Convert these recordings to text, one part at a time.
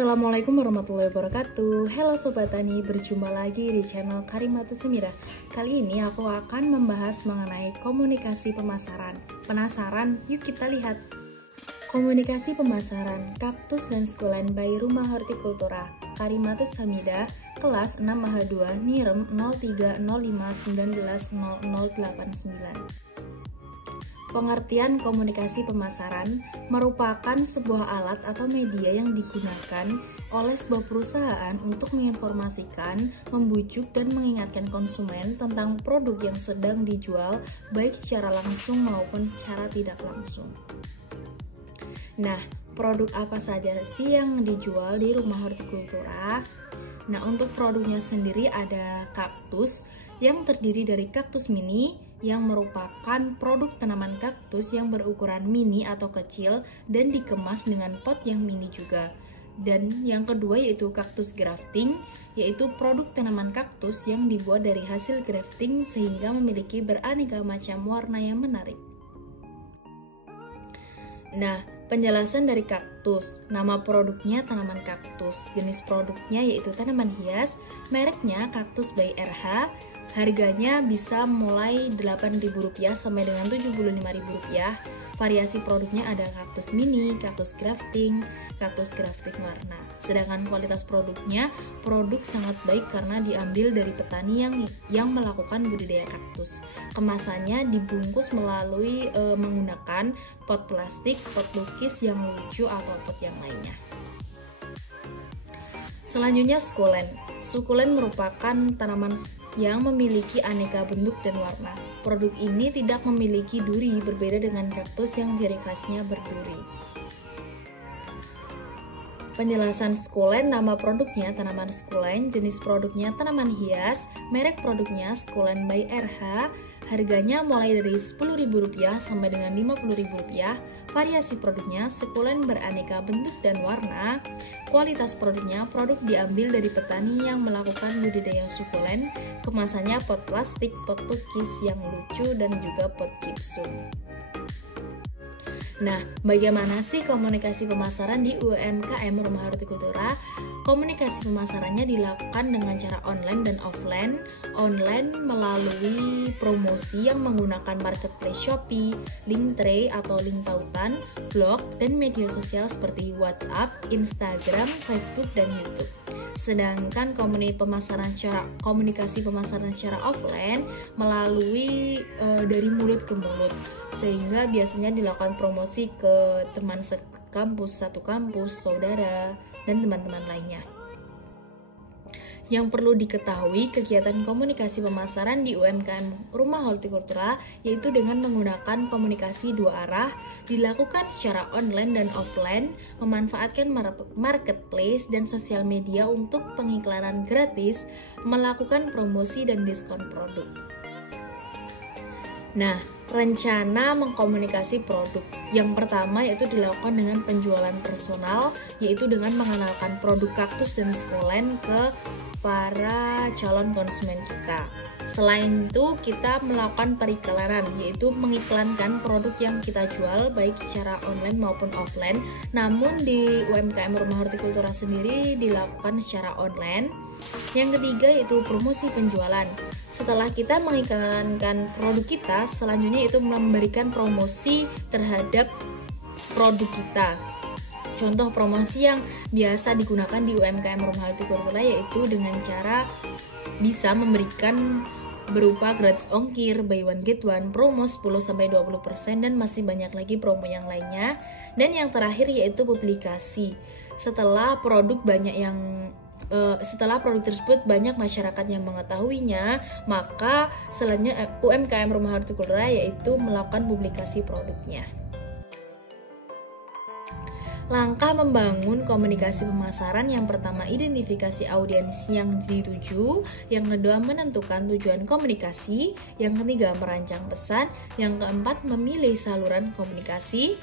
Assalamualaikum warahmatullahi wabarakatuh. Halo Sobat Tani, berjumpa lagi di channel Karimatus Semira. Kali ini aku akan membahas mengenai komunikasi pemasaran. Penasaran? Yuk kita lihat. Komunikasi pemasaran kaktus dan sukulen by Rumah Hortikultura Karimatus Hamida, kelas 6 Maha 2, NIREM 0305190089. Pengertian komunikasi pemasaran merupakan sebuah alat atau media yang digunakan oleh sebuah perusahaan untuk menginformasikan, membujuk, dan mengingatkan konsumen tentang produk yang sedang dijual baik secara langsung maupun secara tidak langsung. Nah, produk apa saja sih yang dijual di Rumah Hortikultura? Nah, untuk produknya sendiri ada kaktus yang terdiri dari kaktus mini, yang merupakan produk tanaman kaktus yang berukuran mini atau kecil dan dikemas dengan pot yang mini juga. Dan yang kedua yaitu kaktus grafting, yaitu produk tanaman kaktus yang dibuat dari hasil grafting sehingga memiliki beraneka macam warna yang menarik. Nah, penjelasan dari kaktus. Nama produknya tanaman kaktus, jenis produknya yaitu tanaman hias, mereknya Kaktus by RH. Harganya bisa mulai Rp8.000 sampai dengan Rp75.000. Variasi produknya ada kaktus mini, kaktus grafting warna. Sedangkan kualitas produknya, produk sangat baik karena diambil dari petani yang melakukan budidaya kaktus. Kemasannya dibungkus melalui menggunakan pot plastik, pot lukis yang lucu atau pot yang lainnya. Selanjutnya sukulen. Sukulen merupakan tanaman yang memiliki aneka bentuk dan warna. Produk ini tidak memiliki duri, berbeda dengan kaktus yang ciri khasnya berduri. Penjelasan sukulen, nama produknya tanaman sukulen, jenis produknya tanaman hias, merek produknya sukulen by RH, harganya mulai dari Rp10.000 sampai dengan Rp50.000. Variasi produknya sukulen beraneka bentuk dan warna. Kualitas produknya, produk diambil dari petani yang melakukan budidaya sukulen. Kemasannya pot plastik, pot lukis yang lucu, dan juga pot gipsum. Nah, bagaimana sih komunikasi pemasaran di UMKM Rumah Hortikultura? Komunikasi pemasarannya dilakukan dengan cara online dan offline. Online melalui promosi yang menggunakan marketplace Shopee, Linktree atau link tautan, blog, dan media sosial seperti WhatsApp, Instagram, Facebook, dan YouTube. Sedangkan komunikasi pemasaran secara offline melalui dari mulut ke mulut, sehingga biasanya dilakukan promosi ke teman sekampus, satu kampus, saudara, dan teman-teman lainnya. Yang perlu diketahui, kegiatan komunikasi pemasaran di UMKM Rumah Hortikultura yaitu dengan menggunakan komunikasi dua arah, dilakukan secara online dan offline, memanfaatkan marketplace dan sosial media untuk pengiklanan gratis, melakukan promosi dan diskon produk. Nah, rencana mengkomunikasi produk. Yang pertama yaitu dilakukan dengan penjualan personal, yaitu dengan mengenalkan produk kaktus dan sukulen ke para calon konsumen kita. Selain itu, kita melakukan periklanan, yaitu mengiklankan produk yang kita jual baik secara online maupun offline. Namun di UMKM Rumah Hortikultura sendiri dilakukan secara online. Yang ketiga yaitu promosi penjualan. Setelah kita mengiklankan produk kita, selanjutnya itu memberikan promosi terhadap produk kita. Contoh promosi yang biasa digunakan di UMKM Rumah Hortikultura yaitu dengan cara bisa memberikan berupa gratis ongkir, buy one get one, promo 10-20%, dan masih banyak lagi promo yang lainnya. Dan yang terakhir yaitu publikasi. Setelah produk tersebut banyak masyarakat yang mengetahuinya, maka selanjutnya UMKM Rumah Hortikultura yaitu melakukan publikasi produknya. Langkah membangun komunikasi pemasaran: yang pertama, identifikasi audiens yang dituju, yang kedua, menentukan tujuan komunikasi, yang ketiga, merancang pesan, yang keempat, memilih saluran komunikasi,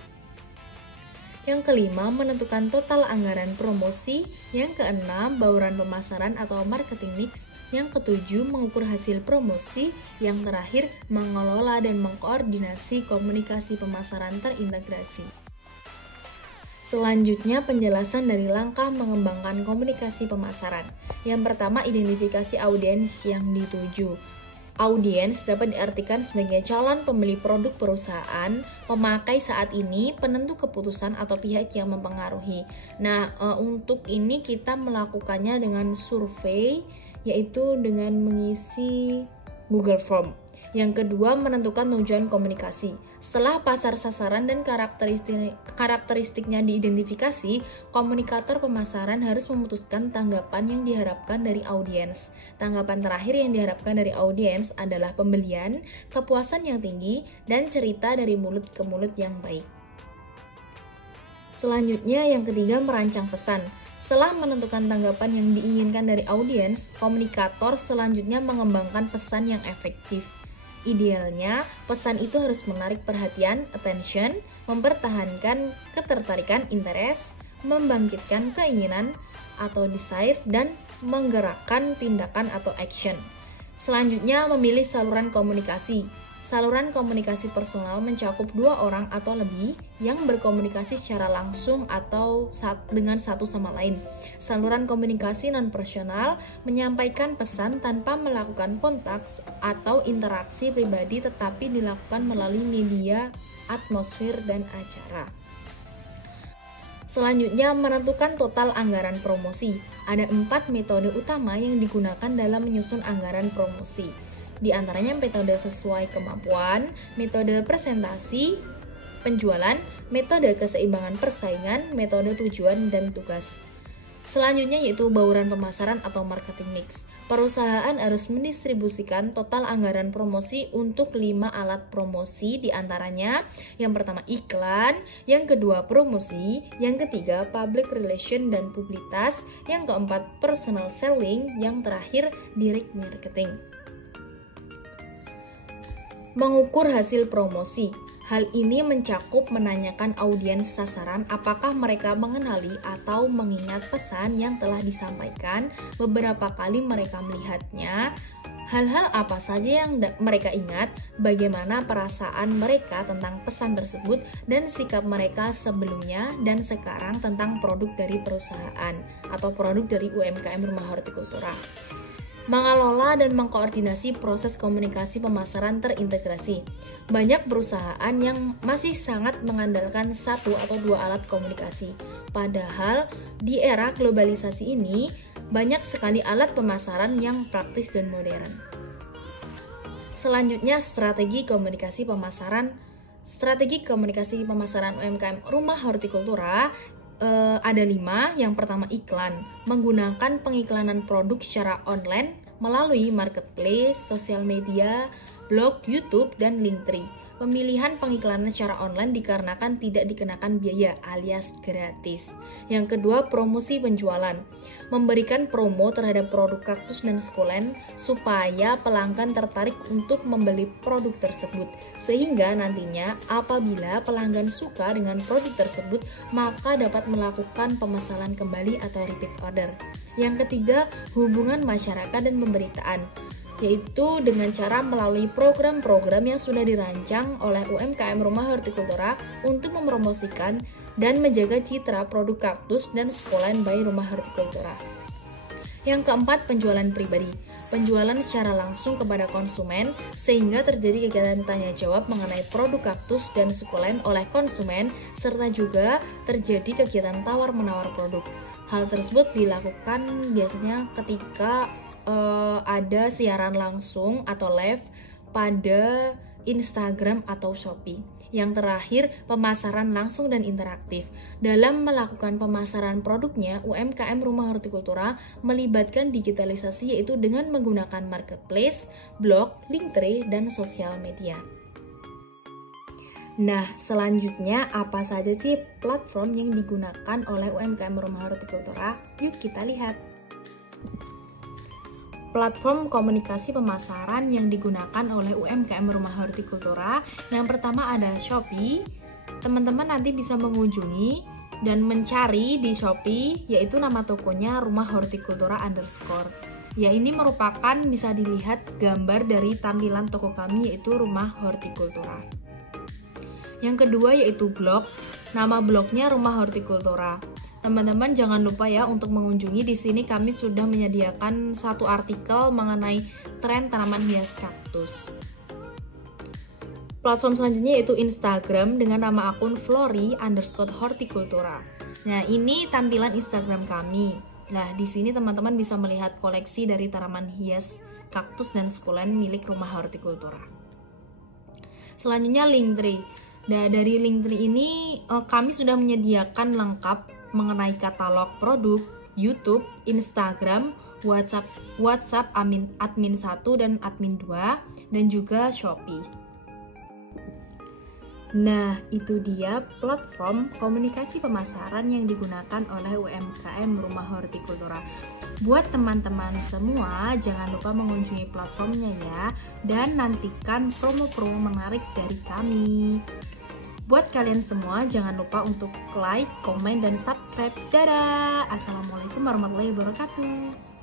yang kelima, menentukan total anggaran promosi, yang keenam, bauran pemasaran atau marketing mix, yang ketujuh, mengukur hasil promosi, yang terakhir, mengelola dan mengkoordinasi komunikasi pemasaran terintegrasi. Selanjutnya penjelasan dari langkah mengembangkan komunikasi pemasaran. Yang pertama, identifikasi audiens yang dituju. Audiens dapat diartikan sebagai calon pembeli produk perusahaan, pemakai saat ini, penentu keputusan atau pihak yang mempengaruhi. Nah, untuk ini kita melakukannya dengan survei, yaitu dengan mengisi Google Form. Yang kedua, menentukan tujuan komunikasi. Setelah pasar sasaran dan karakteristiknya diidentifikasi, komunikator pemasaran harus memutuskan tanggapan yang diharapkan dari audiens. Tanggapan terakhir yang diharapkan dari audiens adalah pembelian, kepuasan yang tinggi, dan cerita dari mulut ke mulut yang baik. Selanjutnya, yang ketiga, merancang pesan. Setelah menentukan tanggapan yang diinginkan dari audiens, komunikator selanjutnya mengembangkan pesan yang efektif. Idealnya, pesan itu harus menarik perhatian, attention, mempertahankan ketertarikan, interest, membangkitkan keinginan atau desire, dan menggerakkan tindakan atau action. Selanjutnya, memilih saluran komunikasi. Saluran komunikasi personal mencakup 2 orang atau lebih yang berkomunikasi secara langsung atau dengan satu sama lain. Saluran komunikasi non-personal menyampaikan pesan tanpa melakukan kontak atau interaksi pribadi, tetapi dilakukan melalui media, atmosfer, dan acara. Selanjutnya, menentukan total anggaran promosi. Ada 4 metode utama yang digunakan dalam menyusun anggaran promosi. Di antaranya metode sesuai kemampuan, metode presentasi, penjualan, metode keseimbangan persaingan, metode tujuan dan tugas. Selanjutnya yaitu bauran pemasaran atau marketing mix. Perusahaan harus mendistribusikan total anggaran promosi untuk 5 alat promosi, di antaranya yang pertama iklan, yang kedua promosi, yang ketiga public relation dan publisitas, yang keempat personal selling, yang terakhir direct marketing. Mengukur hasil promosi. Hal ini mencakup menanyakan audiens sasaran apakah mereka mengenali atau mengingat pesan yang telah disampaikan, beberapa kali mereka melihatnya, hal-hal apa saja yang mereka ingat, bagaimana perasaan mereka tentang pesan tersebut, dan sikap mereka sebelumnya dan sekarang tentang produk dari perusahaan atau produk dari UMKM Rumah Hortikultura. Mengelola dan mengkoordinasi proses komunikasi pemasaran terintegrasi. Banyak perusahaan yang masih sangat mengandalkan 1 atau 2 alat komunikasi. Padahal di era globalisasi ini, banyak sekali alat pemasaran yang praktis dan modern. Selanjutnya, strategi komunikasi pemasaran. Strategi komunikasi pemasaran UMKM Rumah Hortikultura ada 5. Yang pertama, iklan. Menggunakan pengiklanan produk secara online melalui marketplace, sosial media, blog, YouTube, dan Linktree. Pemilihan pengiklanan secara online dikarenakan tidak dikenakan biaya alias gratis. Yang kedua, promosi penjualan. Memberikan promo terhadap produk kaktus dan sukulen supaya pelanggan tertarik untuk membeli produk tersebut. Sehingga nantinya apabila pelanggan suka dengan produk tersebut, maka dapat melakukan pemesanan kembali atau repeat order. Yang ketiga, hubungan masyarakat dan pemberitaan, yaitu dengan cara melalui program-program yang sudah dirancang oleh UMKM Rumah Hortikultura untuk mempromosikan dan menjaga citra produk kaktus dan sukulen by Rumah Hortikultura. Yang keempat, penjualan pribadi. Penjualan secara langsung kepada konsumen sehingga terjadi kegiatan tanya jawab mengenai produk kaktus dan sukulen oleh konsumen, serta juga terjadi kegiatan tawar-menawar produk. Hal tersebut dilakukan biasanya ketika ada siaran langsung atau live pada Instagram atau Shopee. Yang terakhir, pemasaran langsung dan interaktif. Dalam melakukan pemasaran produknya, UMKM Rumah Hortikultura melibatkan digitalisasi, yaitu dengan menggunakan marketplace, blog, Linktree, dan sosial media. Nah, selanjutnya apa saja sih platform yang digunakan oleh UMKM Rumah Hortikultura? Yuk kita lihat. Platform komunikasi pemasaran yang digunakan oleh UMKM Rumah Hortikultura. Yang pertama ada Shopee. Teman-teman nanti bisa mengunjungi dan mencari di Shopee, yaitu nama tokonya Rumah Hortikultura _ Ya, ini merupakan bisa dilihat gambar dari tampilan toko kami, yaitu Rumah Hortikultura. Yang kedua yaitu blog. Nama blognya Rumah Hortikultura. Teman-teman jangan lupa ya untuk mengunjungi. Di sini kami sudah menyediakan satu artikel mengenai tren tanaman hias kaktus. Platform selanjutnya yaitu Instagram dengan nama akun Flori_hortikultura. Nah, ini tampilan Instagram kami. Nah, di sini teman-teman bisa melihat koleksi dari tanaman hias kaktus dan sukulen milik Rumah Hortikultura. Selanjutnya Linktree. Nah, dari Linktree ini kami sudah menyediakan lengkap mengenai katalog produk, YouTube, Instagram, WhatsApp admin 1 dan admin 2, dan juga Shopee. Nah, itu dia platform komunikasi pemasaran yang digunakan oleh UMKM Rumah Hortikultura. Buat teman-teman semua, jangan lupa mengunjungi platformnya ya, dan nantikan promo-promo menarik dari kami. Buat kalian semua, jangan lupa untuk like, komen, dan subscribe. Dadah! Assalamualaikum warahmatullahi wabarakatuh.